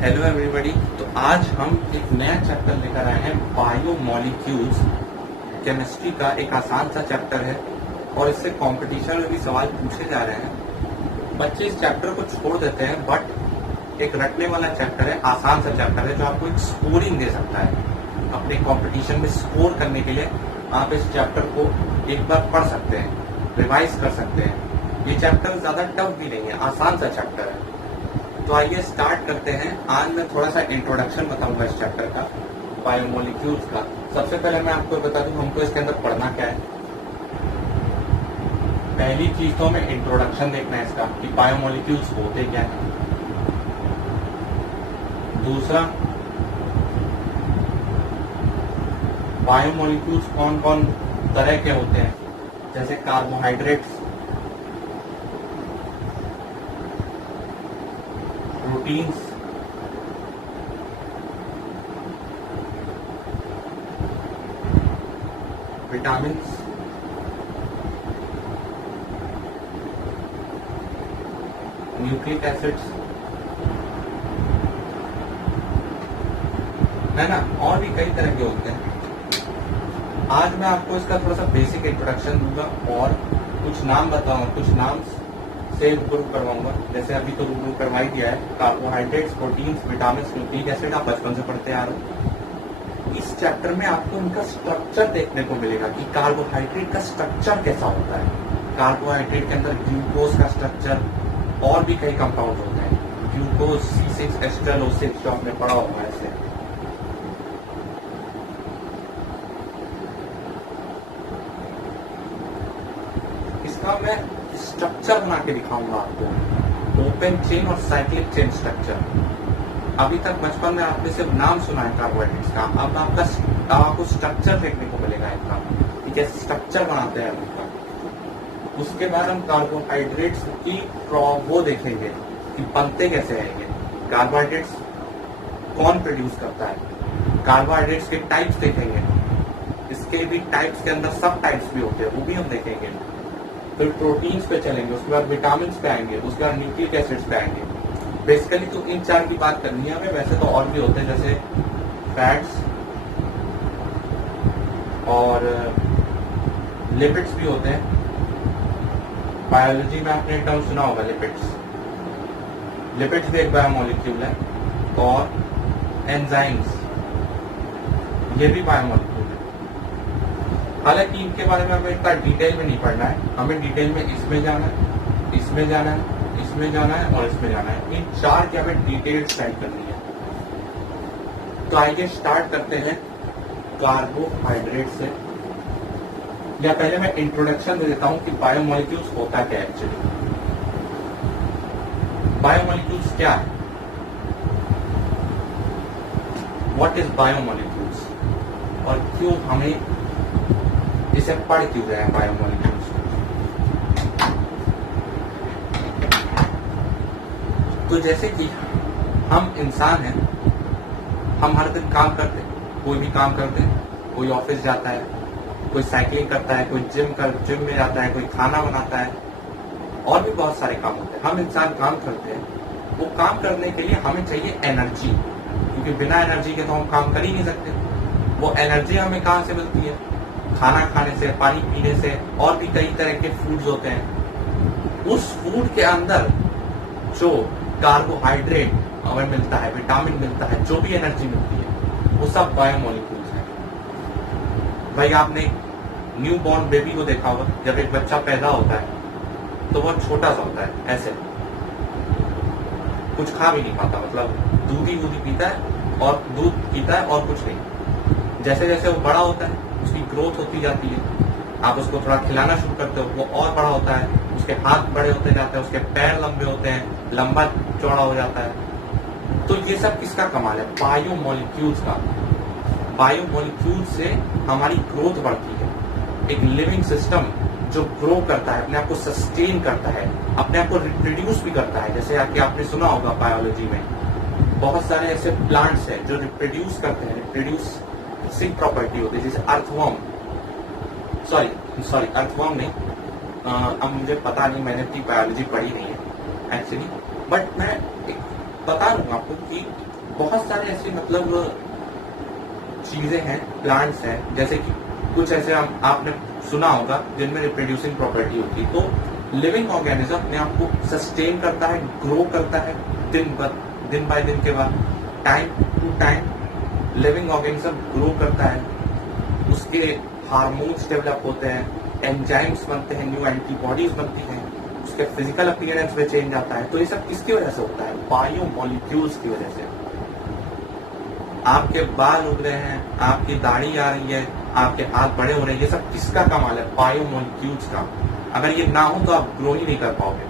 Hello everybody. तो आज हम एक नया चैप्टर लेकर आए हैं, बायोमोलिक्यूल्स। केमिस्ट्री का एक आसान सा चैप्टर है और इससे कंपटीशन में भी सवाल पूछे जा रहे हैं। बच्चे इस चैप्टर को छोड़ देते हैं, बट एक रटने वाला चैप्टर है, आसान सा चैप्टर है जो आपको एक स्कोरिंग दे सकता है। अपने कंपटीशन में स्कोर करने के लिए आप इस चैप्टर को एक बार पढ़ सकते हैं, रिवाइज कर सकते हैं। ये चैप्टर ज्यादा टफ भी नहीं है, आसान सा चैप्टर है। तो आइए स्टार्ट करते हैं। आज मैं थोड़ा सा इंट्रोडक्शन बताऊंगा इस चैप्टर का, बायोमोलिक्यूल्स का। सबसे पहले मैं आपको बता दूं हमको इसके अंदर पढ़ना क्या है। पहली चीज तो हमें इंट्रोडक्शन देखना है इसका कि बायोमोलिक्यूल्स होते क्या है। दूसरा, बायोमोलिक्यूल्स कौन कौन तरह के होते हैं, जैसे carbohydrates, proteins, vitamins, nucleic acids, है ना, और भी कई तरह के होते हैं। आज मैं आपको इसका थोड़ा सा बेसिक इंट्रोडक्शन दूंगा और कुछ नाम बताऊंगा, कुछ नाम से रूबरू करवाऊंगा। जैसे अभी तो रूबरू करवा ही दिया है, carbohydrates, proteins, vitamin, nucleic acid आप बचपन से पढ़ते आ रहे हो। इस चैप्टर में आपको उनका स्ट्रक्चर देखने को मिलेगा कि कार्बोहाइड्रेट का स्ट्रक्चर कैसा होता है। कार्बोहाइड्रेट के अंदर ग्लूकोज का स्ट्रक्चर और भी कई कंपाउंड होते हैं, ग्लूकोज, C6 एस्टर O6 जो आपने पढ़ा होगा ऐसे। इसका मैं स्ट्रक्चर बना के दिखाऊंगा आपको, ओपन चेन और साइक्लिक चेन स्ट्रक्चर। अभी तक बचपन में आपने सिर्फ नाम सुना है कार्बोहाइड्रेट्स का, अब आपको स्ट्रक्चर देखने को मिलेगा इनका कि कैसे स्ट्रक्चर बनाते हैं उनका। उसके बाद हम कार्बोहाइड्रेट्स की वो देखेंगे कि बनते कैसे हैं ये। कार्बोहाइड्रेट्स कौन प्रोड्यूस करता है, कार्बोहाइड्रेट्स के टाइप्स देखेंगे, इसके भी टाइप्स के अंदर सब टाइप्स भी होते हैं, वो भी हम देखेंगे। फिर प्रोटीन्स पे चलेंगे, उसके बाद विटामिन पे आएंगे, उसके बाद न्यूक्लिक एसिड्स पे आएंगे। बेसिकली तो इन चार की बात करनी है हमें, वैसे तो और भी होते हैं जैसे फैट्स और लिपिड्स भी होते हैं। बायोलॉजी में आपने टर्म सुना होगा लिपिड्स। लिपिड्स भी एक बायोमोलिक्यूल है। और एंजाइम्स, ये भी बायोमोलिक्यूल है। हालांकि इनके बारे में हमें इतना डिटेल में नहीं पढ़ना है, हमें डिटेल में इसमें जाना है, इसमें जाना है, इसमें जाना है और इसमें जाना है। इन चार की हमें डिटेल स्टाइल करनी है। तो आइए स्टार्ट करते हैं कार्बोहाइड्रेट से। या पहले मैं इंट्रोडक्शन दे देता हूं कि बायोमोलिक्यूल्स होता क्या है एक्चुअली। बायोमोलिक्यूल्स क्या है, व्हाट इज बायोमोलिक्यूल्स, और क्यों हमें इसे पढ़ क्यों रहे हैं बायोमोलिक्यूल्स। तो जैसे कि हम इंसान हैं, हम हर दिन काम करते हैं, कोई भी काम करते हैं, कोई ऑफिस जाता है, कोई साइकिलिंग करता है, कोई जिम में जाता है, कोई खाना बनाता है, और भी बहुत सारे काम होते हैं। हम इंसान काम करते हैं, वो काम करने के लिए हमें चाहिए एनर्जी, क्योंकि बिना एनर्जी के तो हम काम कर ही नहीं सकते। वो एनर्जी हमें कहाँ से मिलती है, खाना खाने से, पानी पीने से, और भी कई तरह के फूड्स होते हैं। उस फूड के अंदर जो कार्बोहाइड्रेट हमें मिलता है, विटामिन मिलता है, जो भी एनर्जी मिलती है, वो सब बायोमोलिक्यूल्स हैं। भाई आपने न्यू बॉर्न बेबी को देखा होगा, जब एक बच्चा पैदा होता है तो वो छोटा सा होता है, ऐसे कुछ खा भी नहीं पाता, मतलब दूध ही पीता है और दूध पीता है और कुछ नहीं। जैसे जैसे वो बड़ा होता है उसकी ग्रोथ होती जाती है, आप उसको थोड़ा खिलाना शुरू करते हो, वो और बड़ा होता है, उसके हाथ बड़े होते जाते हैं, उसके पैर लंबे होते हैं, लंबा चौड़ा हो जाता है। तो ये सब किसका कमाल है, बायोमोलिक्यूल्स का। बायोमोलिक्यूल्स से हमारी ग्रोथ बढ़ती है। एक लिविंग सिस्टम जो ग्रो करता है, अपने आप को सस्टेन करता है, अपने आप को रिप्रोड्यूस भी करता है। जैसे आपने सुना होगा बायोलॉजी में बहुत सारे ऐसे प्लांट्स हैं जो रिप्रोड्यूस करते हैं, रिप्रोड्यूसिंग प्रॉपर्टी होती है, जैसे अर्थवर्म, सॉरी अर्थवर्म नहीं, अब मुझे पता नहीं, मैंने इतनी बायोलॉजी पढ़ी नहीं है एक्चुअली, बट मैं बता दूंगा आपको कि बहुत सारे ऐसी मतलब चीजें हैं, प्लांट्स हैं, जैसे कि कुछ ऐसे आपने सुना होगा जिनमें रिप्रोड्यूसिंग प्रॉपर्टी होती है। तो लिविंग ऑर्गेनिज्म अपने आप को सस्टेन करता है, ग्रो करता है दिन बाय दिन के बाद, time to time living organism grow करता है, उसके हार्मोन्स डेवलप होते हैं, एंजाइम्स बनते हैं, न्यू एंटीबॉडीज बनती हैं, उसके फिजिकल अपीयरेंस में चेंज आता है। तो ये सब किसकी वजह से होता है? बायोमोलिक्यूल्स की वजह से। आपके बाल उग रहे हैं, आपकी दाढ़ी आ रही है, आपके हाथ बड़े हो रहे हैं, ये सब किसका कमाल है? बायोमोलिक्यूल्स का। अगर ये ना हो तो आप ग्रो ही नहीं कर पाओगे।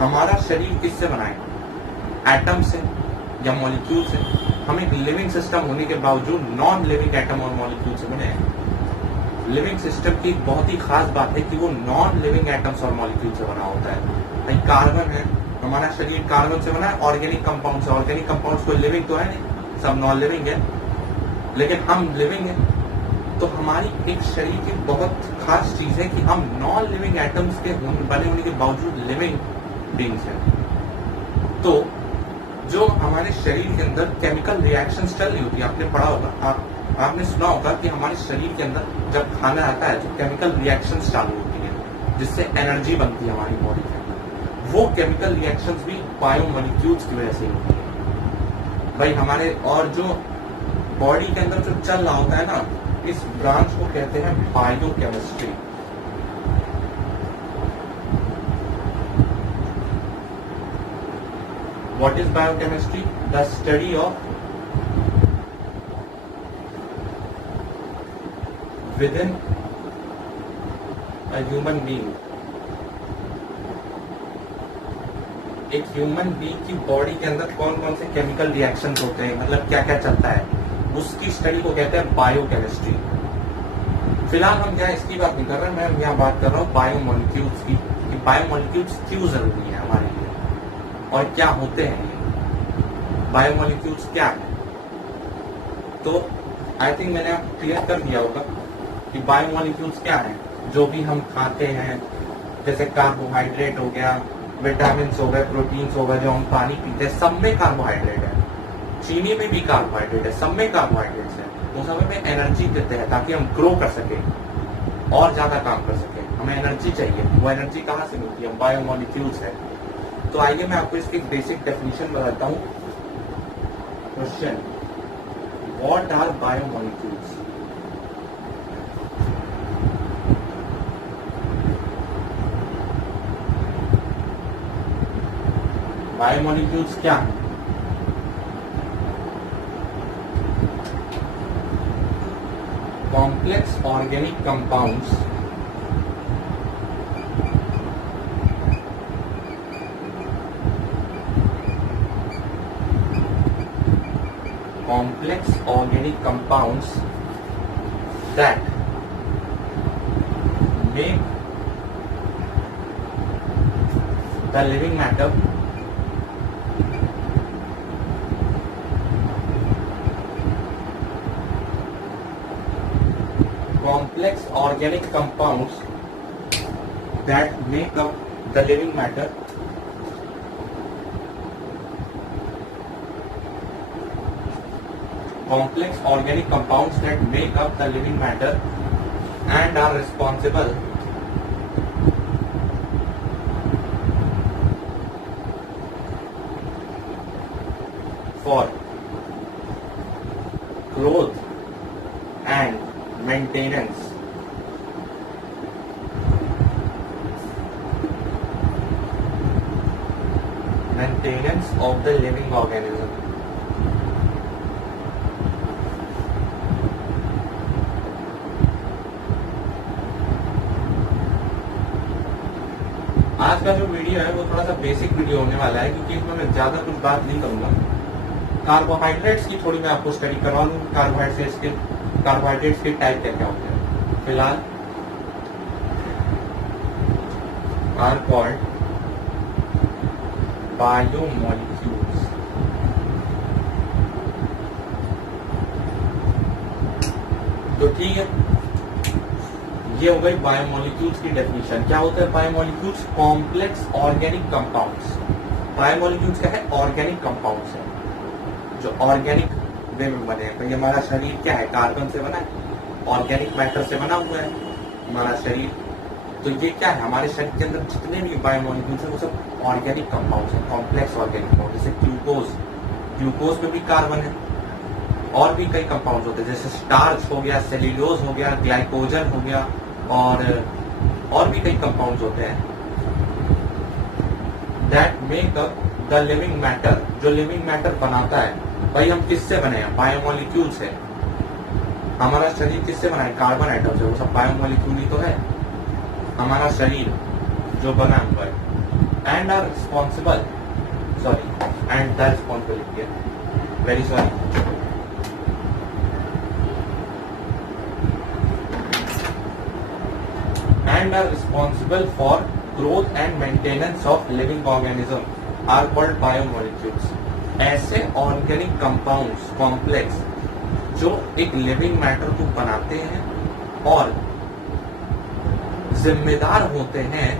हमारा शरीर किससे बना है? एटम से या मॉलिक्यूल से। हम एक लिविंग सिस्टम होने के बावजूद नॉन लिविंग एटम और मॉलिक्यूल से बने हैं। लिविंग सिस्टम की एक बहुत ही खास बात है कि वो नॉन लिविंग एटम्स और मॉलिक्यूल से बना होता है। कार्बन है, हमारा शरीर कार्बन से बना है, ऑर्गेनिक कंपाउंड से। ऑर्गेनिक कंपाउंड कोई लिविंग तो है नहीं, सब नॉन लिविंग है, लेकिन हम लिविंग है। तो हमारी एक शरीर की बहुत खास चीज है कि हम नॉन लिविंग एटम्स के बने होने के बावजूद लिविंग बीइंग्स हैं। तो जो हमारे शरीर के अंदर केमिकल रिएक्शंस चल रही होती है, आपने पढ़ा होगा, आपने सुना होगा कि हमारे शरीर के अंदर जब खाना आता है तो केमिकल रिएक्शंस चालू होती है, जिससे एनर्जी बनती है हमारी बॉडी के अंदर। वो केमिकल रिएक्शंस भी बायोमोलिक्यूल्स की वजह से होती है भाई हमारे। और जो बॉडी के अंदर जो चल रहा होता है ना, इस ब्रांच को कहते हैं biochemistry. What is biochemistry? The study of within a human being. एक ह्यूमन बीइंग की बॉडी के अंदर कौन कौन से केमिकल रिएक्शंस होते हैं, मतलब क्या क्या चलता है, उसकी स्टडी को कहते हैं बायोकेमिस्ट्री। फिलहाल हम क्या इसकी बात नहीं कर रहे, मैं यहाँ बात कर रहा हूँ बायोमोलिक्यूल्स की, कि बायोमोलिक्यूल्स क्यों जरूरी है हमारे लिए और क्या होते हैं ये बायोमोलिक्यूल्स क्या है। तो आई थिंक मैंने आप क्लियर कर दिया होगा कि बायोमोलिक्यूल्स क्या है। जो भी हम खाते हैं, जैसे कार्बोहाइड्रेट हो गया, विटामिन हो गए, प्रोटीन्स हो गए, जो हम पानी पीते हैं, सब में कार्बोहाइड्रेट है। चीनी में भी कार्बोहाइड्रेट है, सब में कार्बोहाइड्रेट्स है। वो सब में एनर्जी देते हैं ताकि हम ग्रो कर सके और ज्यादा काम कर सके। हमें एनर्जी चाहिए, वो एनर्जी कहाँ से मिलती है? बायोमोलिक्यूल्स है। तो आइए मैं आपको इसकी बेसिक डेफिनेशन बताता हूँ। Question, what are biomolecules? Biomolecules क्या है? Complex organic compounds that make the living matter complex organic compounds that make up the living matter complex organic compounds that make up the living matter and are responsible for growth and maintenance of the living organism. आज का जो video है वो थोड़ा सा basic video होने वाला है, क्योंकि इसमें मैं ज्यादा कुछ बात नहीं करूंगा। कार्बोहाइड्रेट्स की थोड़ी मैं आपको स्टडी करवा लूँ, कार्बोहाइड्रेट्स के टाइप क्या क्या होते हैं। फिलहाल आर कॉल्ड बायोमोलिक्यूल्स। तो ठीक है, ये हो गई बायोमोलिक्यूल्स की डेफिनेशन। क्या होता है biomolecules? Complex organic compounds. Biomolecules क्या है? ऑर्गेनिक कंपाउंड्स है। जो ऑर्गेनिक वे में बने हैं। भाई हमारा शरीर क्या है, कार्बन से बना है, ऑर्गेनिक मैटर से बना हुआ है हमारा शरीर। तो ये क्या है, हमारे शरीर के अंदर जितने भी बायोमोलिक्यूल्स हैं वो सब ऑर्गेनिक कंपाउंड्स हैं, कॉम्प्लेक्स ऑर्गेनिक कंपाउंड। जैसे ग्लूकोज में भी कार्बन है, और भी कई कंपाउंड्स होते हैं जैसे स्टार्च हो गया, सेल्यूलोज हो गया, ग्लाइकोजन हो गया, और भी कई कंपाउंड्स होते हैं that make up the living matter. जो लिविंग मैटर बनाता है, भाई हम किससे बने हैं, बायोमोलिक्यूल से। हमारा शरीर किससे बना है, कार्बन आइटम से, वो सब बायोमोलिक्यूल ही तो है हमारा शरीर जो बना हुआ है। And are responsible, sorry, and the responsibility, very sorry, and are responsible for growth and maintenance of living organism are called biomolecules। ऐसे ऑर्गेनिक कंपाउंड्स, कॉम्प्लेक्स, जो एक लिविंग मैटर को बनाते हैं और जिम्मेदार होते हैं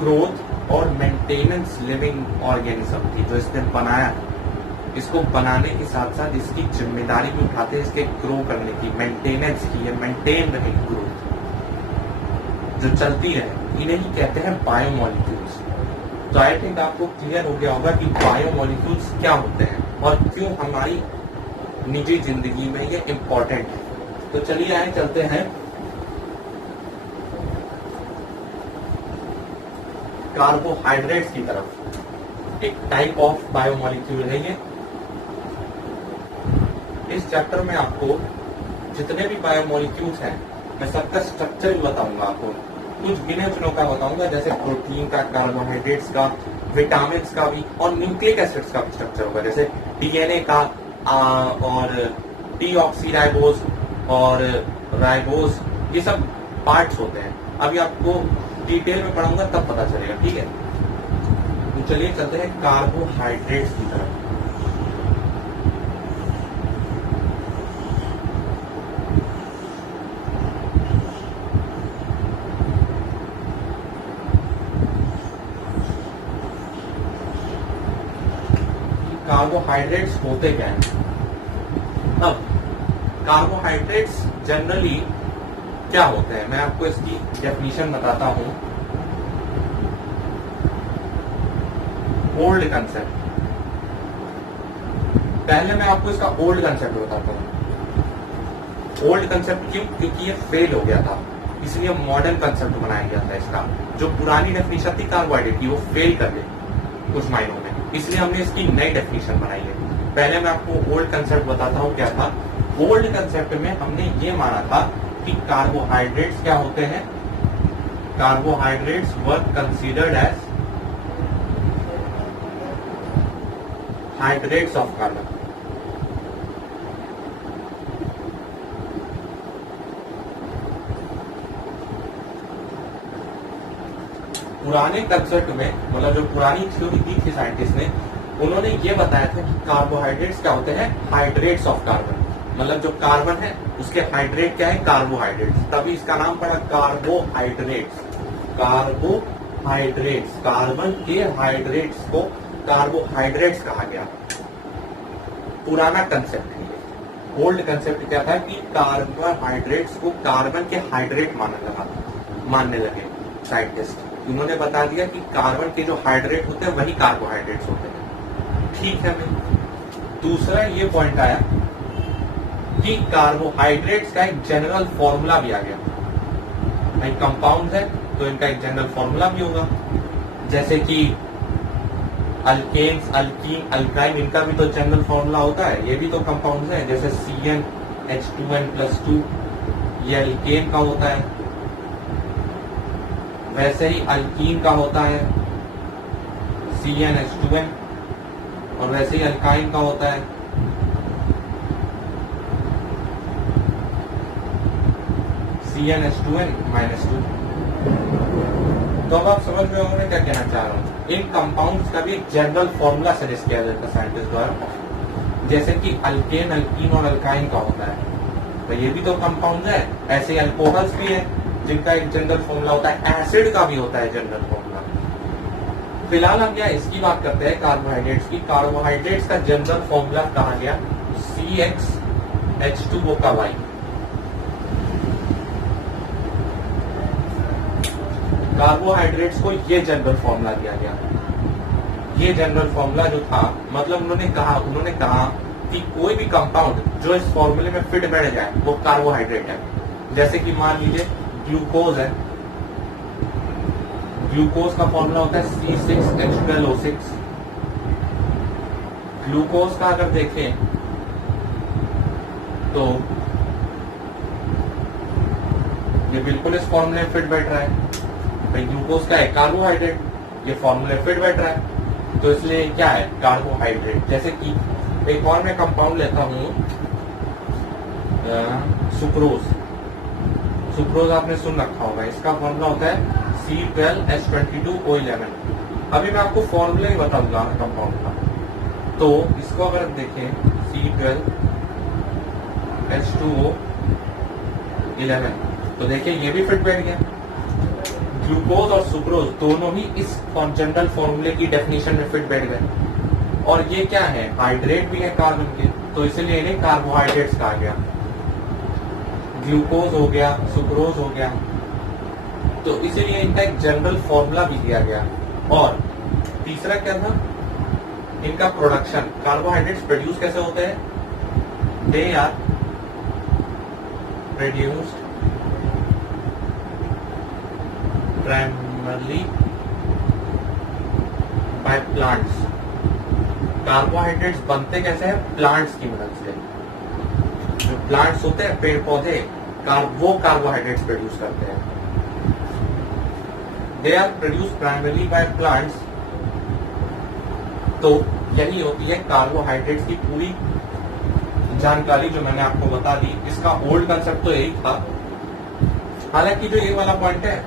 ग्रोथ और मेंटेनेंस लिविंग ऑर्गेनिज्म की। जो इसने बनाया, इसको बनाने के साथ साथ इसकी जिम्मेदारी भी उठाते हैं, इसके ग्रो करने की, मेंटेनेंस की, ये मेंटेन रहे ग्रोथ जो चलती है, इन्हें ही कहते हैं बायोमोलिक्यूल्स। तो आई थिंक आपको क्लियर हो गया होगा कि बायोमोलिक्यूल्स क्या होते हैं और क्यों हमारी निजी जिंदगी में ये इम्पोर्टेंट है। तो चलिए आए चलते हैं कार्बोहाइड्रेट्स की तरफ। एक टाइप ऑफ बायोमोलिक्यूल है ये। इस चैप्टर में आपको जितने भी बायोमोलिक्यूल्स हैं, मैं सबका स्ट्रक्चर भी बताऊंगा आपको, कुछ गिने चुनों का बताऊंगा, जैसे प्रोटीन का, कार्बोहाइड्रेट्स का, विटामिन का भी, और न्यूक्लिक एसिड्स का भी स्ट्रक्चर होगा, जैसे डीएनए का और डीऑक्सीराइबोज और राइबोज, ये सब पार्ट्स होते हैं। अभी आपको डिटेल में पढ़ाऊंगा तब पता चलेगा, ठीक है। तो चलिए चलते हैं कार्बोहाइड्रेट्स की तरफ। कार्बोहाइड्रेट्स होते क्या हैं? अब कार्बोहाइड्रेट्स जनरली क्या होते हैं, मैं आपको इसकी डेफिनेशन बताता हूं। ओल्ड कंसेप्ट, पहले मैं आपको इसका ओल्ड कंसेप्ट बताता हूं। ओल्ड कंसेप्ट क्यों? क्योंकि ये फेल हो गया था, इसलिए मॉडर्न कंसेप्ट बनाया गया था इसका। जो पुरानी डेफिनेशन थी कार्बोहाइड्रेट की, वो फेल कर गई कुछ मायनों में, इसलिए हमने इसकी नई डेफिनेशन बनाई है। पहले मैं आपको ओल्ड कंसेप्ट बताता हूँ क्या था। ओल्ड कंसेप्ट में हमने ये माना था कि कार्बोहाइड्रेट्स क्या होते हैं, carbohydrates were considered as hydrates of carbon. पुराने कंसेप्ट में, मतलब जो पुरानी थ्योरी दी थी साइंटिस्ट ने, उन्होंने ये बताया था कि कार्बोहाइड्रेट्स क्या होते हैं, हाइड्रेट्स ऑफ कार्बन। मतलब जो कार्बन है उसके हाइड्रेट क्या है, कार्बोहाइड्रेट्स। तभी इसका नाम पड़ा कार्बोहाइड्रेट्स। कार्बोहाइड्रेट्स, कार्बन के हाइड्रेट्स को कार्बोहाइड्रेट्स कहा गया। पुराना कंसेप्ट है ये। ओल्ड कंसेप्ट क्या था कि कार्बोहाइड्रेट्स को कार्बन के हाइड्रेट मानने लगे साइंटिस्ट। उन्होंने बता दिया कि कार्बन के जो हाइड्रेट होते हैं वही कार्बोहाइड्रेट्स होते हैं। ठीक है भाई। दूसरा ये पॉइंट आया कि कार्बोहाइड्रेट्स का एक जनरल फॉर्मूला भी आ गया। भाई कंपाउंड है तो इनका एक जनरल फॉर्मूला भी होगा, जैसे कि अल्केन्स, अल्कीन, अल्काइन, इनका भी तो जनरल फॉर्मूला होता है। ये भी तो कंपाउंड है, जैसे CnH2n+2, ये अल्केन का होता है। वैसे ही अल्कीन का होता है CnH2n, और वैसे ही अल्काइन का होता है CnH2n-2। तो अब आप समझ में होंगे क्या कहना चाह रहा हूँ। इन कंपाउंड्स का भी एक जनरल फॉर्मूला सजेस्ट किया जाता है साइंटिस्ट द्वारा, जैसे कि अल्केन, अल्कीन और अल्काइन का होता है, तो ये भी तो कंपाउंड है। ऐसे अल्कोहल्स भी है जिनका एक जनरल फॉर्मूला होता है। एसिड का भी होता है जनरल फॉर्मूला। फिलहाल हम यहाँ इसकी बात करते हैं कार्बोहाइड्रेट्स की। कार्बोहाइड्रेट्स का जनरल फॉर्मूला कहा गया CxH2O का Y। कार्बोहाइड्रेट्स को ये जनरल फॉर्मूला दिया गया। ये जनरल फॉर्मूला जो था, मतलब उन्होंने कहा कि कोई भी कंपाउंड जो इस फॉर्मूले में फिट बैठ जाए वो कार्बोहाइड्रेट है। जैसे कि मान लीजिए ग्लूकोज है, ग्लूकोज का फॉर्मूला होता है C6H12O6। ग्लूकोज का अगर देखें तो ये बिल्कुल इस फॉर्मूले में फिट बैठ रहा है। भाई ग्लूकोज का है कार्बोहाइड्रेट, ये फॉर्मूले फिट बैठ रहा है, तो इसलिए क्या है कार्बोहाइड्रेट। जैसे कि एक और मैं कंपाउंड लेता हूं सुक्रोज। सुक्रोज आपने सुन रखा होगा, इसका फॉर्मूला होता है C12H22O11। अभी मैं आपको फॉर्मूला ही बताऊंगा कंपाउंड का। तो इसको अगर देखें C12H2O11, तो देखिए ये भी फिट बैठ गया। ग्लूकोज और सुक्रोज दोनों ही इस जनरल फॉर्मूले की डेफिनेशन में फिट बैठ गए। और ये क्या है, हाइड्रेट भी है कार्बन के, तो इसलिए इन्हें कार्बोहाइड्रेट्स कहा गया। ग्लूकोज हो गया, सुक्रोज हो गया, तो इसीलिए इनका एक जनरल फॉर्मूला भी दिया गया। और तीसरा क्या था, इनका प्रोडक्शन। कार्बोहाइड्रेट्स प्रोड्यूस कैसे होते हैं, they are produced primarily by plants. Carbohydrates बनते कैसे हैं, प्लांट्स की मदद से। जो प्लांट्स होते हैं, पेड़ पौधे, वो कार्बोहाइड्रेट्स प्रोड्यूस करते हैं। They are produce primarily by plants. तो यही होती है कार्बोहाइड्रेट्स की पूरी जानकारी जो मैंने आपको बता दी। इसका ओल्ड कंसेप्ट तो यही था, हालांकि जो ये वाला पॉइंट है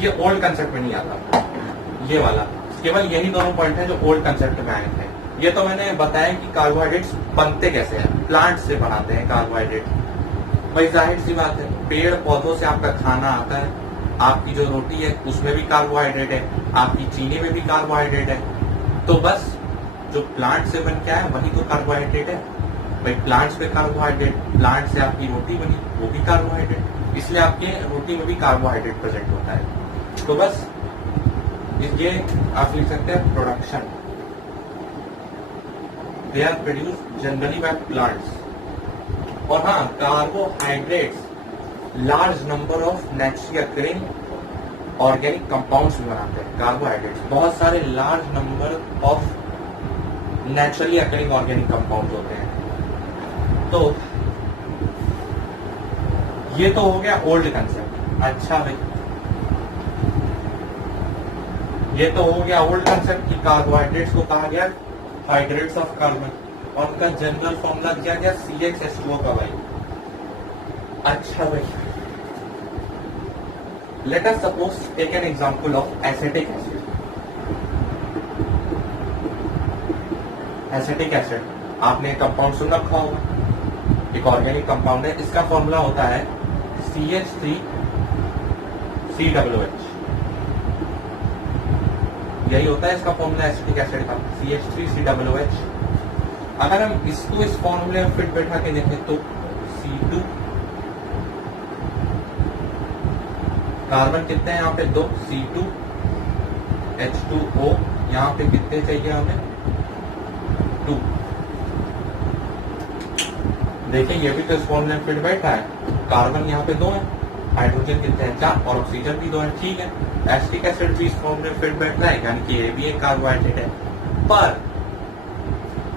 ये ओल्ड कंसेप्ट में नहीं आता। ये वाला केवल यही दोनों पॉइंट है जो ओल्ड कंसेप्ट में आए थे। ये तो मैंने बताया कि कार्बोहाइड्रेट्स बनते कैसे हैं, प्लांट से बनाते हैं कार्बोहाइड्रेट। भाई जाहिर सी बात है, पेड़ पौधों से आपका खाना आता है, आपकी जो रोटी है उसमें भी कार्बोहाइड्रेट है, आपकी चीनी में भी कार्बोहाइड्रेट है। तो बस जो प्लांट से बन के आया वही तो कार्बोहाइड्रेट है। भाई प्लांट्स पे कार्बोहाइड्रेट, प्लांट से आपकी रोटी बनी वो भी कार्बोहाइड्रेट, इसलिए आपके रोटी में भी कार्बोहाइड्रेट प्रेजेंट होता है। तो बस ये आप लिख सकते हैं production. They are produce generally by plants. और हाँ, carbohydrates large number of naturally occurring organic compounds भी बनाते हैं। कार्बोहाइड्रेट्स बहुत सारे large number of naturally occurring organic compound होते हैं। तो ये तो हो गया ओल्ड कंसेप्ट। अच्छा भाई, ये तो हो गया ओल्ड कंसेप्ट कि कार्बोहाइड्रेट्स को कहा गया हाइड्रेट्स ऑफ कार्बन, और उनका जनरल फॉर्मूला दिया गया CxH2O का भाई। अच्छा भाई, let us suppose take an example of acetic acid. Acetic acid आपने कंपाउंड सुन रखा होगा, एक ऑर्गेनिक कंपाउंड है। इसका फॉर्मूला होता है CH3COOH। यही होता है इसका फॉर्मूला एसिटिक एसिड का, CH3COOH। अगर हम इसको इस फॉर्मूले में फिट बैठा के देखें तो C2, कार्बन कितने हैं यहाँ पे, 2, C2H2O, यहाँ पे कितने चाहिए हमें, 2। देखिए ये भी तो इस फॉर्मूले में फिट बैठा है। कार्बन यहाँ पे 2 है, हाइड्रोजन कितने हैं, 4, और ऑक्सीजन भी 2 है। ठीक है, एसिटिक एसिड भी इस फॉर्मूले में फिट बैठ रहा है, यानी कि ये भी एक कार्बोहाइड्रेट है। पर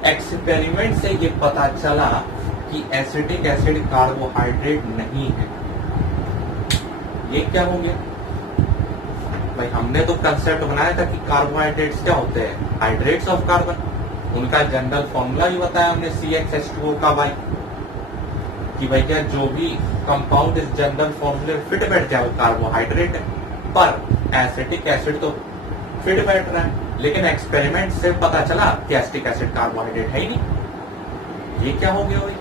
एक्सपेरिमेंट से ये पता चला कि एसिटिक एसिड कार्बोहाइड्रेट नहीं है। ये क्या हो गया भाई, हमने तो कंसेप्ट बनाया था कि कार्बोहाइड्रेट्स क्या होते हैं, हाइड्रेट्स ऑफ कार्बन। उनका जनरल फॉर्मूला भी बताया हमने CxH2O का भाई, कि भाई क्या जो भी कंपाउंड इस जनरल फॉर्मूले में फिट बैठ जाए वो कार्बोहाइड्रेट है। पर एसिटिक एसिड तो फिट बैठ रहा है, लेकिन एक्सपेरिमेंट से पता चला कि एसिटिक एसिड कार्बोहाइड्रेट है ही नहीं। ये क्या हो गया भाई,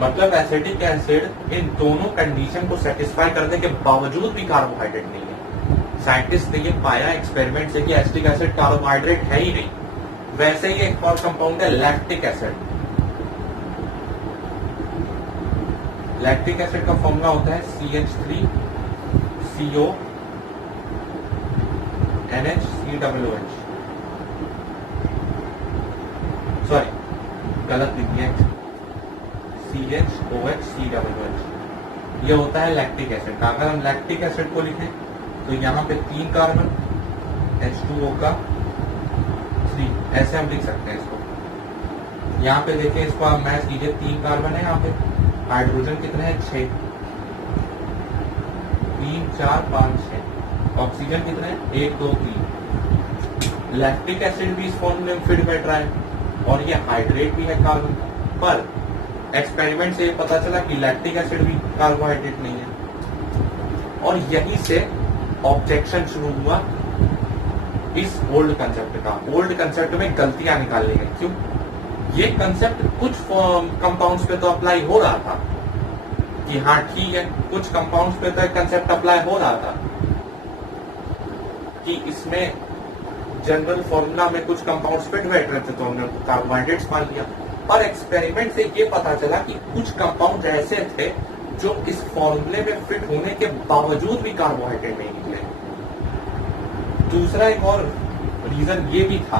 मतलब एसिटिक एसिड इन दोनों कंडीशन को सेटिस्फाई करने के बावजूद भी कार्बोहाइड्रेट नहीं है। साइंटिस्ट ने ये पाया एक्सपेरिमेंट से कि एसिटिक एसिड कार्बोहाइड्रेट है ही नहीं। वैसे ही एक और कंपाउंड है लैक्टिक एसिड। लैक्टिक एसिड का फॉर्मूला होता है CH3CO NH3OH। सॉरी, गलत लिख दिया, CHOH। ये होता है लैक्टिक एसिड का। अगर हम लैक्टिक एसिड को लिखें तो यहाँ पे 3 कार्बन, H2O का 3, ऐसे हम लिख सकते हैं इसको। यहाँ पे देखिए, इसको आप मैच कीजिए, 3 कार्बन है, यहाँ पे हाइड्रोजन कितने हैं? 6, 3 4 5 6। ऑक्सीजन कितने हैं? 1 2 3। लैक्टिक एसिड भी इस फॉर्मूले में फिट बैठ रहा है और ये हाइड्रेट भी है कार्बन। पर एक्सपेरिमेंट से ये पता चला कि लैक्टिक एसिड भी कार्बोहाइड्रेट नहीं है, और यहीं से ऑब्जेक्शन शुरू हुआ इस ओल्ड कंसेप्ट का। ओल्ड कंसेप्ट में गलतियां निकालनी है। क्यों? ये कंसेप्ट कुछ कंपाउंड्स पे तो अप्लाई हो रहा था कि हाँ ठीक है, कुछ कंपाउंड्स पे तो एक कंसेप्ट अप्लाई हो रहा था कि इसमें जनरल फॉर्मूला में कुछ कंपाउंड्स फिट बैठ रहे थे तो हमने उनको कार्बोहाइड्रेट्स मान लिया। पर एक्सपेरिमेंट से ये पता चला कि कुछ कंपाउंड ऐसे थे जो इस फॉर्मूले में फिट होने के बावजूद भी कार्बोहाइड्रेट नहीं निकले। दूसरा एक और रीजन ये भी था।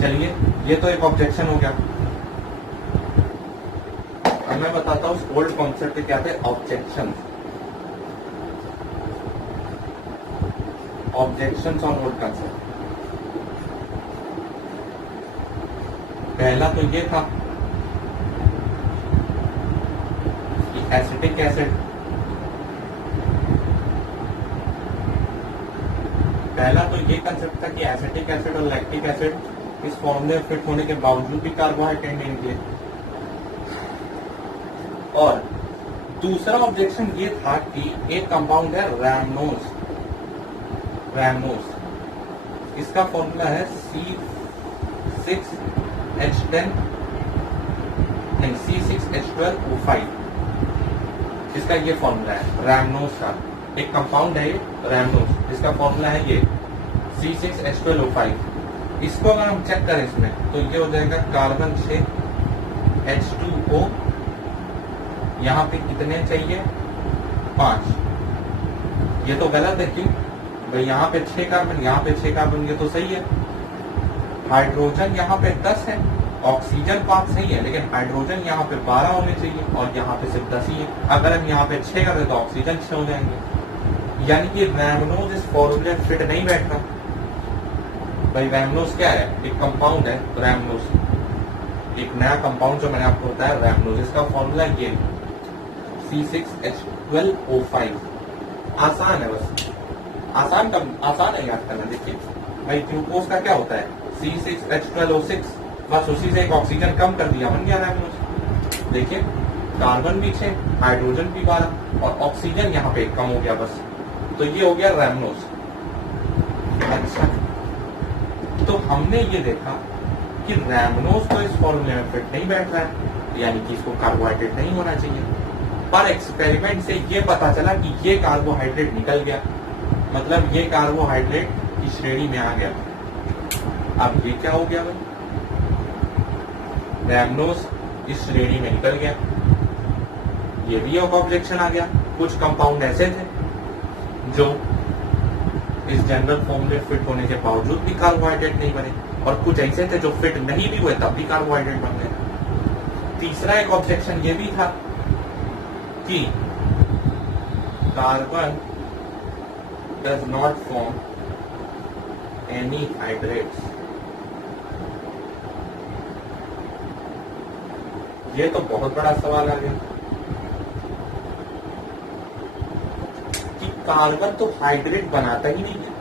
चलिए, ये तो एक ऑब्जेक्शन हो गया। अब मैं बताता हूँ ओल्ड कॉन्सेप्ट क्या थे objection. Objections on old concept. पहला तो ये था कि एसिटिक एसिड, पहला तो ये कंसेप्ट था कि एसिटिक एसिड और लैक्टिक एसिड इस फॉर्मूले में फिट होने के बावजूद भी कार्बोहाइड्रेट नहीं निकले। और दूसरा ऑब्जेक्शन ये था कि एक कंपाउंड है रैमनोज। इसका फॉर्मूला है C6H12O5। इसका ये फॉर्मूला है रैमनोज का। एक कंपाउंड है ये रैमनोज, इसका फॉर्मूला है ये C6H12O5। इसको अगर हम चेक करें इसमें तो ये हो जाएगा कार्बन 6 H2O, यहाँ पे कितने चाहिए? 5। ये तो गलत है। क्यों भाई? यहाँ पे 6 कार्बन, यहाँ पे 6 कार्बन, ये तो सही है। हाइड्रोजन यहाँ पे 10 है, ऑक्सीजन 5 सही है, लेकिन हाइड्रोजन यहाँ पे 12 होने चाहिए और यहाँ पे सिर्फ 10 ही है। अगर हम यहाँ पे 6 कर दे तो ऑक्सीजन 6 हो जाएंगे। यानी कि रैमनोज इस फॉर्मूले में फिट नहीं बैठता। भाई रैमनोज क्या है? एक कंपाउंड है रैमनोज, एक नया कंपाउंड जो मैंने आपको बताया रैमनोज। इसका फॉर्मूला ये C6H12O5। आसान है, बस आसान है याद करना। देखिए भाई, ग्लूकोज का क्या होता है? C6H12O6। बस उसी से एक ऑक्सीजन कम कर दिया, बन गया रैमनोज। देखिए, कार्बन भी 6, हाइड्रोजन भी 12 और ऑक्सीजन यहाँ पे कम हो गया, बस। तो ये हो गया रैमनोज। अच्छा, तो हमने ये देखा कि रैमनोज तो इस फॉर्मूले में फिट नहीं बैठ रहा है, यानी कि इसको कार्बोहाइड्रेट नहीं होना चाहिए। पर एक्सपेरिमेंट से ये पता चला कि ये कार्बोहाइड्रेट निकल गया, मतलब ये कार्बोहाइड्रेट की श्रेणी में आ गया। अब ये क्या हो गया भाई? रैमनोज इस श्रेणी में निकल गया। ये भी एक ऑब्जेक्शन आ गया। कुछ कंपाउंड ऐसे थे जो इस जनरल फॉर्मूले फिट होने के बावजूद भी कार्बोहाइड्रेट नहीं बने, और कुछ ऐसे थे जो फिट नहीं भी हुए तब भी कार्बोहाइड्रेट बन गए। तीसरा एक ऑब्जेक्शन ये भी था कि carbon does not form any hydrates. ये तो बहुत बड़ा सवाल आ गया कि कार्बन तो हाइड्रेट बनाता ही नहीं है।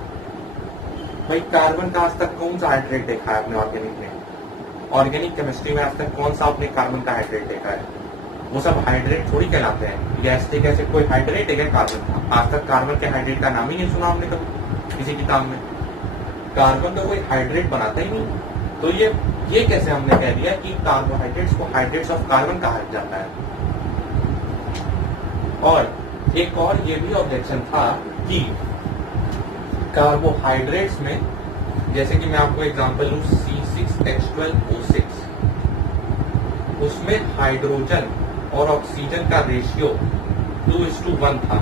भाई कार्बन का आज तक कौन सा हाइड्रेट देखा है आपने ऑर्गेनिक में? ऑर्गेनिक केमिस्ट्री में आज तक कौन सा आपने कार्बन का हाइड्रेट देखा है? वो सब हाइड्रेट थोड़ी कहलाते हैं। एसिटिक एसिड कोई हाइड्रेट है क्या कार्बन का? आज तक कार्बन के हाइड्रेट का नाम ही नहीं सुना हमने कभी किसी किताब में। कार्बन का कोई हाइड्रेट बनाता ही नहीं। तो ये कैसे हमने कह दिया कि कार्बोहाइड्रेट्स को हाइड्रेट्स ऑफ कार्बन कहा जाता है? और एक और ये भी ऑब्जेक्शन था कि कार्बोहाइड्रेट्स में, जैसे कि मैं आपको एग्जांपल लूं C6H12O6, उसमें हाइड्रोजन और ऑक्सीजन का रेशियो 2:1 था।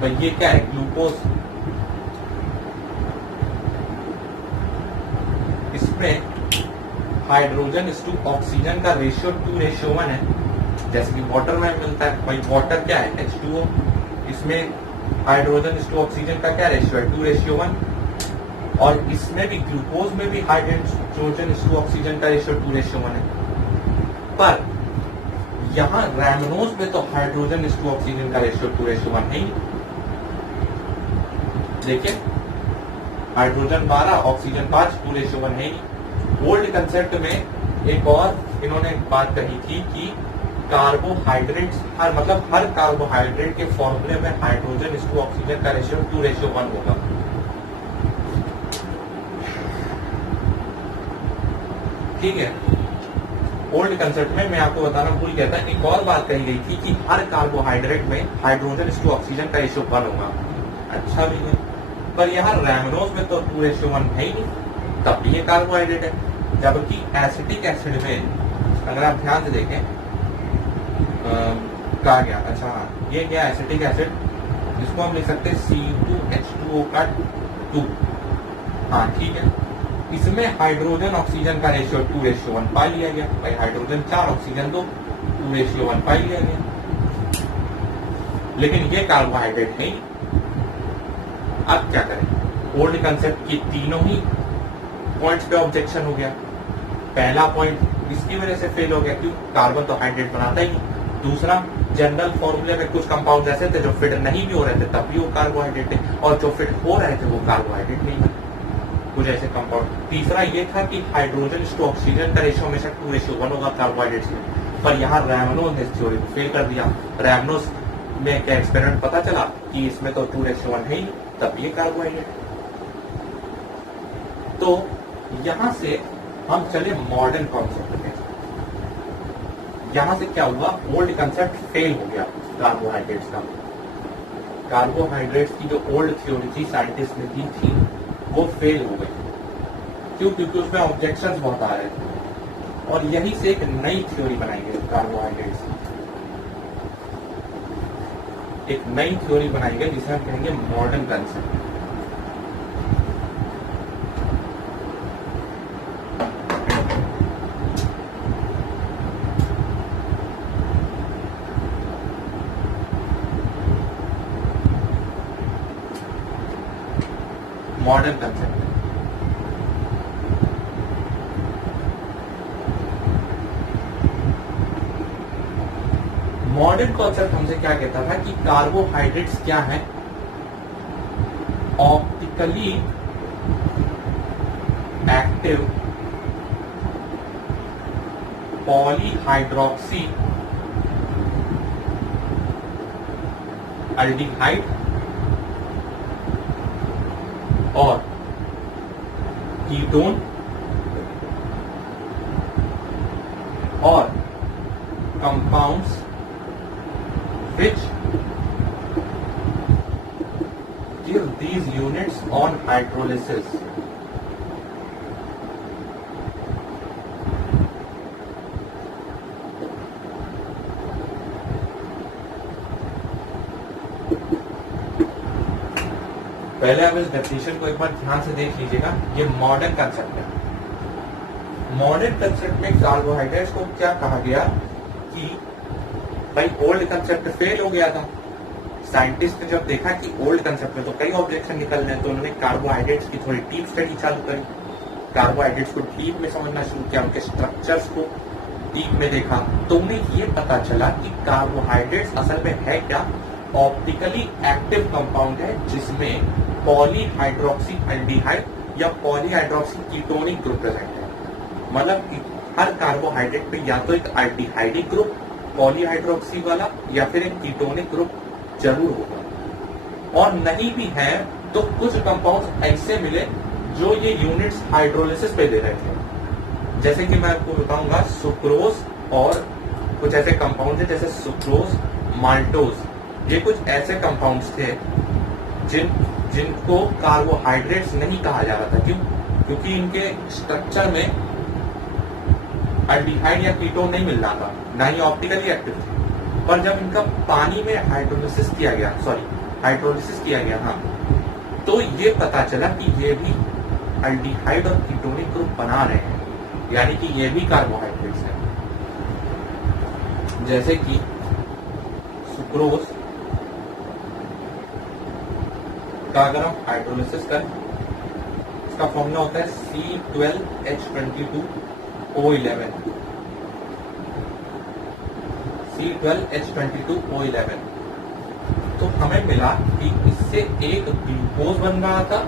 तो ये क्या है, ग्लूकोज। इसमें हाइड्रोजन इस टू ऑक्सीजन का रेशियो 2:1 है, जैसे कि वाटर में मिलता है। भाई वाटर क्या है, H2O। इसमें हाइड्रोजन इस टू ऑक्सीजन का क्या रेशियो है, 2:1। और इसमें भी ग्लूकोज में भी हाइड्रोजन इस टू ऑक्सीजन का रेशियो 2:1 है। पर यहां रैमनोज में तो हाइड्रोजन इस टू ऑक्सीजन का रेशियो 2:1 है ही। देखिए, हाइड्रोजन 12, ऑक्सीजन 5, 2:1 है ही। ओल्ड कंसेप्ट में एक और इन्होंने बात कही थी कि कार्बोहाइड्रेट्स हर कार्बोहाइड्रेट के फॉर्मूले में हाइड्रोजन इस टू ऑक्सीजन का रेशियो 2:1 होगा। ठीक है, ओल्ड कंसेप्ट में मैं आपको बताना भूल गया था, एक और बात कही गई थी कि हर कार्बोहाइड्रेट में हाइड्रोजन इस टू ऑक्सीजन का रेशियो 1 होगा। अच्छा भी है, पर यहाँ रैमनोज में तो 2:1 है ही नहीं, तब भी ये कार्बोहाइड्रेट है। जबकि एसिटिक एसिड में अगर आप ध्यान से देखें, कहा गया, अच्छा हाँ, ये क्या एसिटिक एसिड, जिसको हम लिख सकते हैं C2H2O का 2। हाँ ठीक है, इसमें हाइड्रोजन ऑक्सीजन का रेशियो 2:1 पा लिया गया। भाई हाइड्रोजन 4, ऑक्सीजन 2, 2:1 पा लिया गया। लेकिन ये कार्बोहाइड्रेट नहीं। अब क्या करें, ओल्ड कंसेप्ट की तीनों ही पॉइंट्स पे ऑब्जेक्शन हो गया। पहला पॉइंट इसकी वजह से फेल हो गया, क्यों, कार्बन तो हाइड्रेट बनाता ही नहीं। दूसरा, जनरल फॉर्मूले में कुछ कंपाउंड ऐसे थे जो फिट नहीं भी हो रहे थे, तब भी वो कार्बोहाइड्रेट थे, और जो फिट हो रहे थे वो कार्बोहाइड्रेट नहीं है, कुछ ऐसे कंपाउंड। तीसरा ये था कि हाइड्रोजन टू ऑक्सीजन का रेशियो हमेशा 2:1 होगा कार्बोहाइड्रेट्स में, पर यहाँ रैमनोज ने इस थ्योरी को फेल कर दिया। रैमनोज में क्या एक्सपेरिमेंट पता चला कि इसमें तो 2:1 है ही, तब ये कार्बोहाइड्रेट। तो यहां से हम चले मॉडर्न कॉन्सेप्ट में। यहां से क्या हुआ, ओल्ड कंसेप्ट फेल हो गया कार्बोहाइड्रेट्स का। कार्बोहाइड्रेट्स की जो ओल्ड थ्योरी थी साइंटिस्ट ने दी थी, वो फेल हो गई। क्यों, क्योंकि उसमें ऑब्जेक्शंस बहुत आ रहे थे, और यही से एक नई थ्योरी बनाई गई कार्बोहाइड्रेट्स की। एक नई थ्योरी बनाई गई जिसे हम कहेंगे modern concept. Modern concept modern concept हमसे क्या कहता था कि कार्बोहाइड्रेट्स क्या है, ऑप्टिकली एक्टिव पॉलीहाइड्रोक्सी एल्डिहाइड और कीटोन और compounds which give these units on hydrolysis. पहले आप इस डेफिनेशन को एक बार ध्यान से देख लीजिएगा। ये मॉडर्न कंसेप्ट है। मॉडर्न कंसेप्ट में कार्बोहाइड्रेट्स को क्या कहा गया कि भाई ओल्ड कंसेप्ट फेल हो गया था। साइंटिस्ट ने जब देखा कि ओल्ड कंसेप्ट में तो कई ऑब्जेक्शन निकल रहे हैं, तो उन्होंने कार्बोहाइड्रेट्स की थोड़ी डीप स्टडी चालू करी। कार्बोहाइड्रेट्स को डीप में समझना शुरू किया, उनके स्ट्रक्चर्स को डीप में देखा, तो उन्हें ये पता चला कि कार्बोहाइड्रेट्स असल में है क्या, ऑप्टिकली एक्टिव कंपाउंड है जिसमें पॉलीहाइड्रोक्सी एल्डिहाइड या पॉलीहाइड्रोक्सी कीटोनिक ग्रुप प्रेजेंट है। मतलब हर कार्बोहाइड्रेट पे या तो एक एल्डिहाइडिक ग्रुप पॉलीहाइड्रोक्सी वाला या फिर एक कीटोनिक ग्रुप जरूर होगा, और नहीं भी है तो कुछ कंपाउंड्स ऐसे मिले जो ये यूनिट्स हाइड्रोलिसिस पे दे रहे थे। जैसे कि मैं आपको बताऊंगा, सुक्रोज और कुछ ऐसे कंपाउंड है जैसे सुक्रोज, माल्टोज, ये कुछ ऐसे कंपाउंड्स थे जिनको कार्बोहाइड्रेट्स नहीं कहा जा रहा था। क्यों? क्योंकि इनके स्ट्रक्चर में अल्डिहाइड या कीटोन नहीं मिल रहा था, ना ही ऑप्टिकली एक्टिव थे। पर जब इनका पानी में हाइड्रोलिसिस किया गया, हाँ, तो ये पता चला कि ये भी अल्डिहाइड और कीटोनिक ग्रुप बना रहे हैं, यानी कि ये भी कार्बोहाइड्रेट्स हैं। जैसे कि सुक्रोज का अगर हम हाइड्रोलिसिस करें, इसका फॉर्मूला होता है C12H22O11। C12H22O11। तो हमें मिला कि इससे एक ग्लूकोज बन रहा था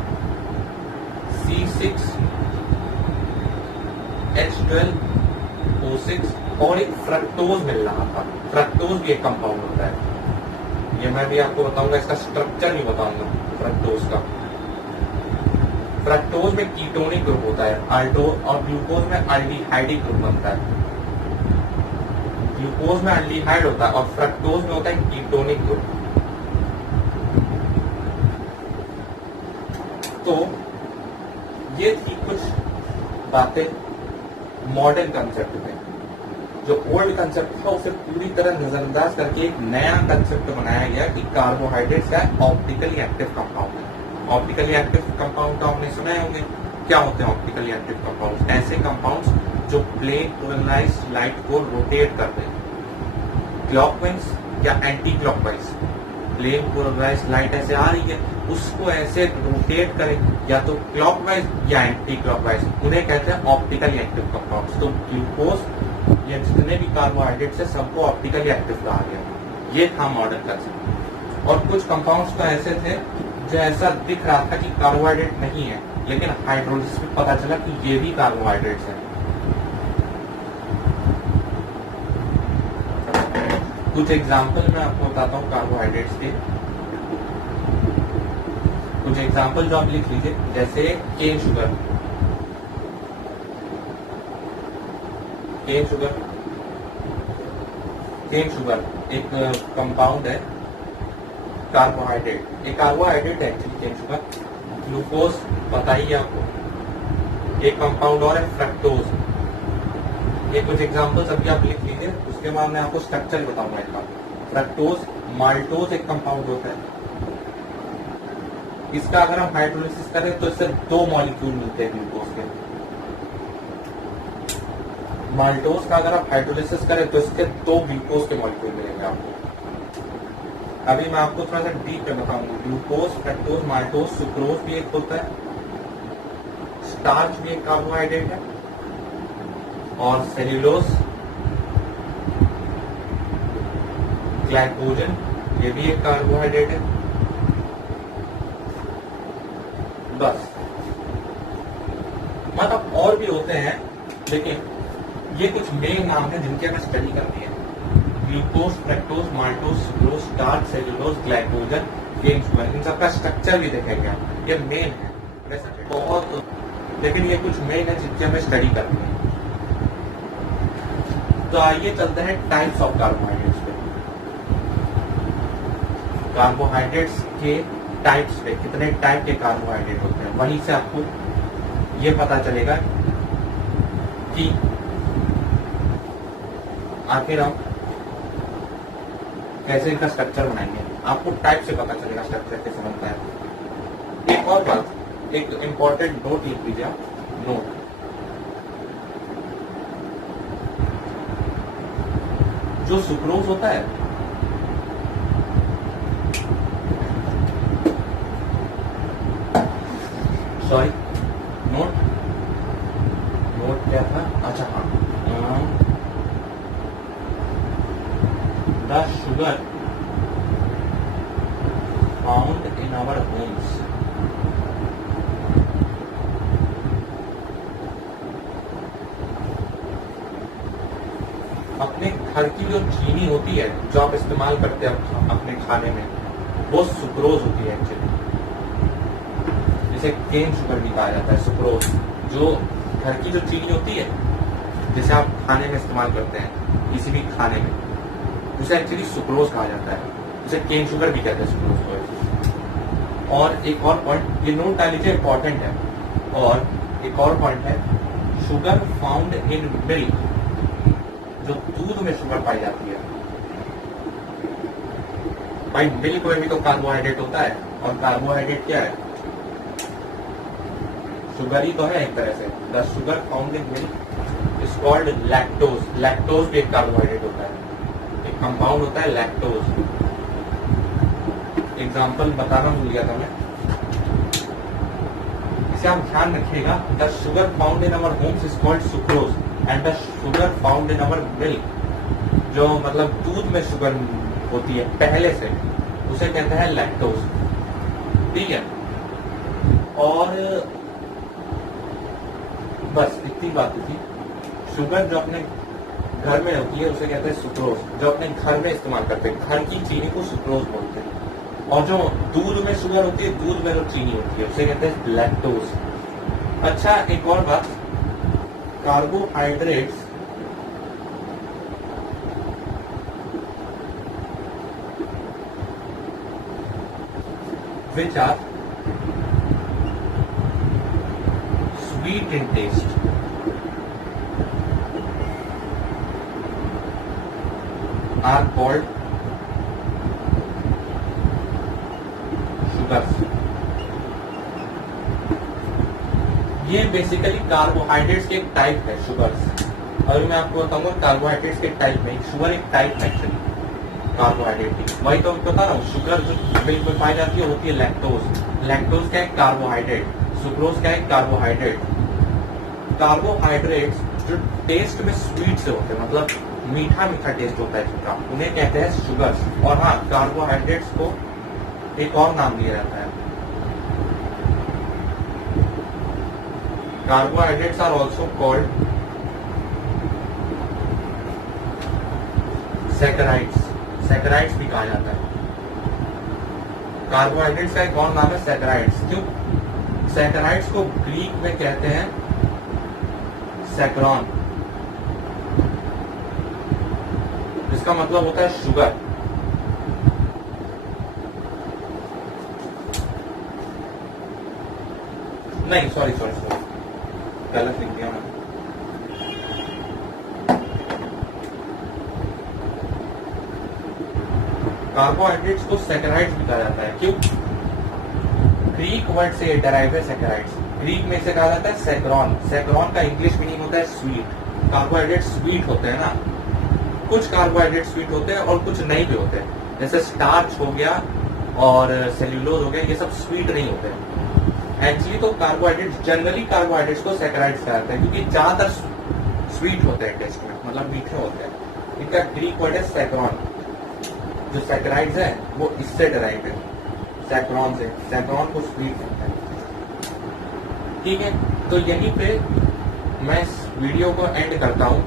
C6H12O6 और एक फ्रक्टोज मिल रहा था। फ्रक्टोज भी एक कंपाउंड होता है, ये मैं भी आपको बताऊंगा, इसका स्ट्रक्चर नहीं बताऊंगा फ्रक्टोज का। फ्रक्टोज में कीटोनिक ग्रुप होता है, और ग्लूकोज में अल्डिहाइडिक ग्रुप बनता है। ग्लूकोज में अल्डिहाइड होता है और फ्रक्टोज में होता है कीटोनिक ग्रुप। तो ये थी कुछ बातें मॉडर्न कंसेप्ट में। जो ओल्ड कंसेप्ट था उसे पूरी तरह नजरअंदाज करके एक नया कंसेप्ट बनाया गया कि कार्बोहाइड्रेट्स का ऑप्टिकली एक्टिव कंपाउंड है। ऑप्टिकली एक्टिव कंपाउंड तो आपने सुने होंगे। क्या होते हैं ऑप्टिकली एक्टिव कंपाउंड्स? ऐसे कंपाउंड्स जो प्लेन पोलराइज्ड लाइट को रोटेट करते हैं, क्लॉकवाइज या anticlockwise. Plane polarised light ऐसे आ रही है, उसको ऐसे रोटेट करें, या तो क्लॉकवाइज या एंटी क्लॉकवाइज, उन्हें कहते हैं ऑप्टिकली एक्टिव कंपाउंड्स। तो ग्लूकोज या जितने भी कार्बोहाइड्रेट्स है सबको ऑप्टिकली एक्टिव कहा गया। ये था मॉडर्न कंसेप्ट। और कुछ कंपाउंड्स तो ऐसे थे जो ऐसा दिख रहा था कि कार्बोहाइड्रेट नहीं है, लेकिन हाइड्रोलिसिस में पता चला कि ये भी कार्बोहाइड्रेट्स हैं। कुछ एग्जाम्पल मैं आपको बताता हूँ कार्बोहाइड्रेट्स के। कुछ एग्जाम्पल जो आप लिख लीजिए, जैसे केन शुगर। केन शुगर एक कंपाउंड है, कार्बोहाइड्रेट। एक कार्बोहाइड्रेट है एक्चुअली केन शुगर। ग्लूकोज पता ही है आपको। एक कंपाउंड और है फ्रक्टोज। ये कुछ एग्जांपल्स अभी आप लिख लीजिए, उसके बाद मैं आपको स्ट्रक्चर बताऊंगा इसका। फ्रक्टोज, माल्टोज एक कंपाउंड होता है। इसका अगर हम हाइड्रोलिसिस करें तो इससे 2 मॉलिक्यूल मिलते हैं ग्लूकोज के। माल्टोज का अगर आप हाइड्रोलिसिस करें तो इसके 2 ग्लूकोज के मॉलिक्यूल मिलेंगे आपको। अभी मैं आपको थोड़ा सा डीप में बताऊंगा। ग्लूकोज, फ्रक्टोज, माल्टोज, सुक्रोज भी एक होता है, स्टार्च भी एक कार्बोहाइड्रेट है, और सेल्यूलोज, ग्लाइकोजन ये भी एक कार्बोहाइड्रेट है। बस, मतलब और भी होते हैं, लेकिन ये कुछ मेन नाम है जिनके हमें स्टडी करनी है। Glucose, fructose, maltose, sucrose, starch, cellulose, glycogen, cane sugar, इन सबका स्ट्रक्चर भी देखेंगे आप। ये मेन है, वैसे बहुत, लेकिन ये कुछ मेन है जिनकी हमें स्टडी करनी है। तो आइए चलते हैं टाइप्स ऑफ कार्बोहाइड्रेट्स पे। कार्बोहाइड्रेट्स के टाइप्स पे, कितने टाइप के कार्बोहाइड्रेट होते हैं, वहीं से आपको ये पता चलेगा कि आखिर हम कैसे इनका स्ट्रक्चर बनाएंगे। आपको टाइप से पता चलेगा स्ट्रक्चर कैसे बनता है। एक और बात, एक इंपॉर्टेंट नोट लिख लीजिए आप। नोट, जो सुक्रोज होता है, सॉरी, नोट क्या था? अच्छा हाँ, the sugar found in our homes. अपने घर की जो चीनी होती है, जो आप इस्तेमाल करते हैं अपने खाने में, वो सुक्रोज होती है एक्चुअली। जिसे केन शुगर भी कहा जाता है। सुक्रोज जो घर की जो चीनी होती है, जिसे आप खाने में इस्तेमाल करते हैं, किसी भी खाने में, उसे एक्चुअली सुक्रोज कहा जाता है। उसे केन शुगर भी कहते हैं सुक्रोज को। और एक और पॉइंट, ये नोट डाल लीजिए, इंपॉर्टेंट है। और एक और पॉइंट है, शुगर फाउंड इन मिल्क, जो दूध में शुगर पाई जाती है। भाई मिल्क में भी तो कार्बोहाइड्रेट होता है, और कार्बोहाइड्रेट क्या है? शुगर ही तो है एक तरह से। The sugar found in milk is called lactose. Lactose भी एक कार्बोहाइड्रेट होता है, एक कंपाउंड होता है लैक्टोज। एग्जाम्पल बताना भूल गया था मैं, इसे आप ध्यान रखिएगा। The sugar found in our Holmes is called sucrose and the sugar found in our milk, जो मतलब दूध में शुगर होती है पहले से, उसे कहते हैं लैक्टोज। ठीक है, और बस इतनी बात थी। शुगर जो अपने घर में होती है उसे कहते हैं सुक्रोज, जो अपने घर में इस्तेमाल करते हैं, घर की चीनी को सुक्रोज बोलते हैं। और जो दूध में शुगर होती है, दूध में जो चीनी होती है, उसे कहते हैं लैक्टोज। अच्छा, एक और बात, carbohydrates which are sweet in taste are called sugars। ये बेसिकली कार्बोहाइड्रेट्स के एक टाइप है, शुगर्स। और मैं आपको बताऊंगा कार्बोहाइड्रेट्स के टाइप में, शुगर एक टाइप है एक्चुअली कार्बोहाइड्रेट की। वही तो बता रहा हूँ, शुगर जो मिल्क में पाई जाती है होती है लैक्टोज। लैक्टोज क्या है? कार्बोहाइड्रेट। सुक्रोज क्या है? कार्बोहाइड्रेट। कार्बोहाइड्रेट्स जो टेस्ट में स्वीट से होते हैं, मतलब मीठा मीठा टेस्ट होता है जिनका, उन्हें कहते हैं शुगर्स। और हाँ, कार्बोहाइड्रेट्स को एक और नाम दिया जाता है, carbohydrates are also called saccharides. Saccharides भी कहा जाता है। कार्बोहाइड्रेट्स का एक और नाम है सैकराइड्स। क्यों? सैकराइड्स को ग्रीक में कहते हैं सैकरॉन, जिसका मतलब होता है शुगर। नहीं, सॉरी, गलत लिख दिया मैंने। कार्बोहाइड्रेट्स को सैकराइड्स भी कहा जाता है। क्यों? ग्रीक वर्ड से डेराइव है सैकराइड्स। ग्रीक में इसे कहा जाता है सैकरॉन। सैकरॉन का इंग्लिश मीनिंग होता है स्वीट। कार्बोहाइड्रेट स्वीट होते हैं ना, कुछ कार्बोहाइड्रेट स्वीट होते हैं और कुछ नहीं भी होते हैं। जैसे स्टार्च हो गया और सेल्यूलोज हो गया, ये सब स्वीट नहीं होते हैं। एक्चुअली तो कार्बोहाइड्रेट, जनरली कार्बोहाइड्रेट्स को सैकराइड्स कहते हैं, क्योंकि ज्यादातर स्वीट होते हैं टेस्ट में, मतलब मीठे होते हैं। इनका ग्रीक वर्ड है सैकरॉन। जो सैकराइड्स है वो इससे डेराइव है, सैकरॉन से। सैकरॉन को स्वीट कहते हैं। ठीक है, तो यहीं पे मैं इस वीडियो को एंड करता हूँ।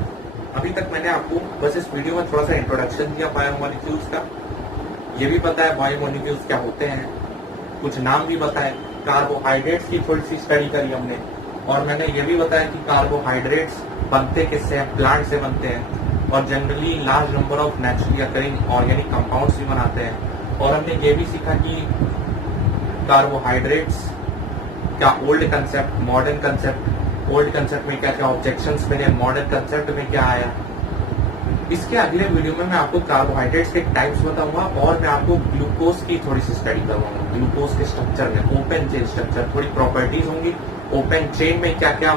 अभी तक मैंने आपको बस इस वीडियो में थोड़ा सा इंट्रोडक्शन दिया बायोमोलिक्यूल्स का। ये भी पता है बायोमोलिक्यूल्स क्या होते हैं, कुछ नाम भी बताए। कार्बोहाइड्रेट्स की थोड़ी सी स्टडी करी हमने, और मैंने ये भी बताया कि कार्बोहाइड्रेट्स बनते किससे हैं, प्लांट से बनते हैं, और generally large number of naturally occurring organic compounds भी बनाते हैं। और हमने ये भी सीखा कि कार्बोहाइड्रेट्स का old concept, modern concept, old concept में क्या क्या ऑब्जेक्शंस मिले, मॉडर्न कंसेप्ट में क्या आया। इसके अगले वीडियो में मैं आपको कार्बोहाइड्रेट्स के टाइप्स बताऊंगा, और मैं आपको ग्लूकोज की थोड़ी सी स्टडी करवाऊंगा। ग्लूकोज के स्ट्रक्चर में, ओपन चेन स्ट्रक्चर, थोड़ी प्रॉपर्टीज होंगी। ओपन चेन में क्या क्या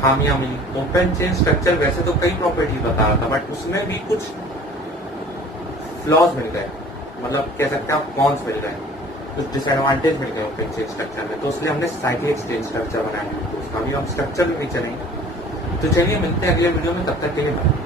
खामियां मिली। ओपन चेन स्ट्रक्चर वैसे तो कई प्रॉपर्टीज बता रहा था, बट उसमें भी कुछ फ्लॉज मिल गए, मतलब कह सकते हैं आप कॉन्स मिल गए, कुछ डिसएडवांटेज मिल गए ओपन चेन स्ट्रक्चर में। तो इसलिए हमने साइक्लिक चेन स्ट्रक्चर बनाया है। तो अभी हम स्ट्रक्चर में नहीं चलेंगे। तो चलिए मिलते हैं अगले वीडियो में, तब तक के लिए बाय।